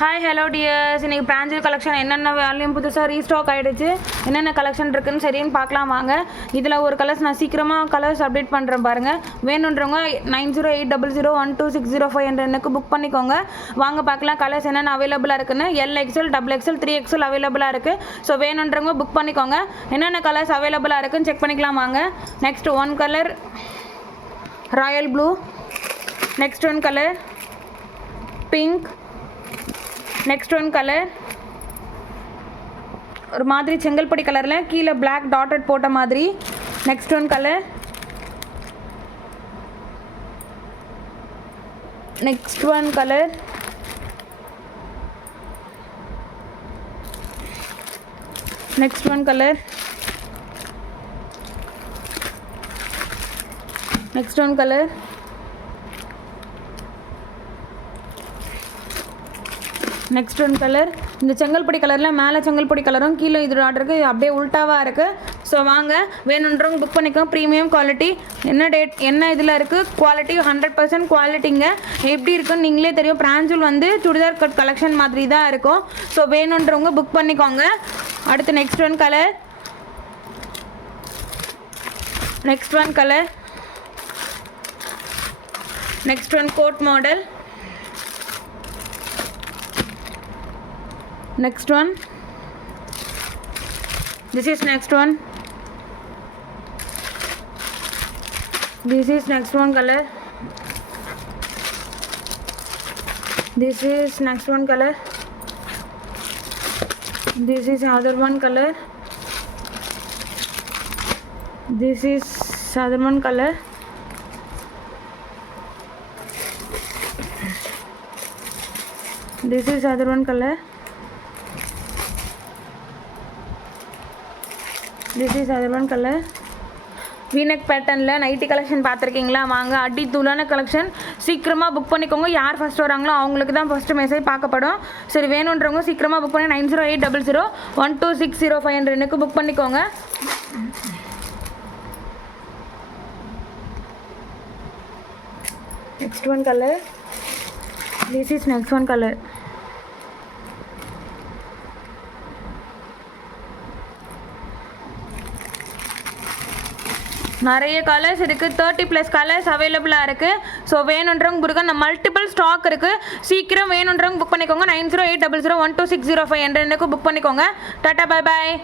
Hi hello tears. இன்றைக்கி பிராஞ்சல் கலெக்ஷன் என்னென்ன வால்யூம் புதுசாக ரீஸ்டாக் ஆகிடுச்சு, என்னென்ன கலெக்ஷன் இருக்குதுன்னு சரின்னு பார்க்கலாம் வாங்க. இதில் ஒரு கலர்ஸ் நான் சீக்கிரமாக கலர்ஸ் அப்டேட் பண்ணுறேன் பாருங்கள். வேணுன்றவங்க 9080126005 என்ற எண்ணுக்கு புக் பண்ணிக்கோங்க. வாங்க பார்க்கலாம் கலர்ஸ் என்னென்ன அவைலபிளாக இருக்குன்னு. LXL, XXL, 3XL அவைலபிளாக இருக்குது. ஸோ வேணுன்றவங்க புக் பண்ணிக்கோங்க. என்னென்ன கலர்ஸ் அவைலபிளாக இருக்குன்னு செக் பண்ணிக்கலாம் வாங்க. Next one colour Royal blue, next one colour pink, next one colour ஒரு மாதிரி செங்கல்படி கலரில் கீழே பிளாக் டாட்டட் போட்ட மாதிரி. Next one colour, next one colour next one colour next one colour next one colour. இந்த செங்கல்படி கலரில் மேலே செங்கல்படி கலரும் கீழே இது ஆர்டருக்கு அப்படியே உல்ட்டாவாக இருக்குது. ஸோ வாங்க வேணுன்றவங்க புக் பண்ணிக்கோங்க. ப்ரீமியம் குவாலிட்டி, என்ன டேட் என்ன இதில் இருக்குது, குவாலிட்டி 100% குவாலிட்டிங்க. எப்படி இருக்குன்னு நீங்களே தெரியும். பிராஞ்சல் வந்து சுடிதார் கட் கலெக்ஷன் மாதிரி தான் இருக்கும். ஸோ வேணுன்றவங்க புக் பண்ணிக்கோங்க. அடுத்து next one colour, next one colour, next one code model, next one, this is next one, this is next one color, this is next one color, this is other one color, this is other one color, this is other one color, this is other one color. வீனக் பேட்டர்னில் nightie collection பார்த்துருக்கீங்களா? வாங்க அடி தூளான கலெக்ஷன். சீக்கிரமாக புக் பண்ணிக்கோங்க. யார் ஃபஸ்ட் வராங்களோ அவங்களுக்கு தான் ஃபஸ்ட்டு மெசேஜ் பார்க்கப்படும். சரி வேணுன்றவங்க சீக்கிரமாக புக் பண்ணி 9080126005 என்ற எண்ணுக்கு புக் பண்ணிக்கோங்க. Next one colour, this is next one colour. நிறைய கலர்ஸ் இருக்குது. 30+ கலர்ஸ் அவைலபிளாக இருக்குது. ஸோ வேணுன்றவங்க புருக்க மல்டிபிள் ஸ்டாக் இருக்குது. சீக்கிரம் வேணுன்றவங்க புக் பண்ணிக்கோங்க. 9080126005 என்ற எண்ணுக்கு புக் பண்ணிக்கோங்க. Tata, bye bye.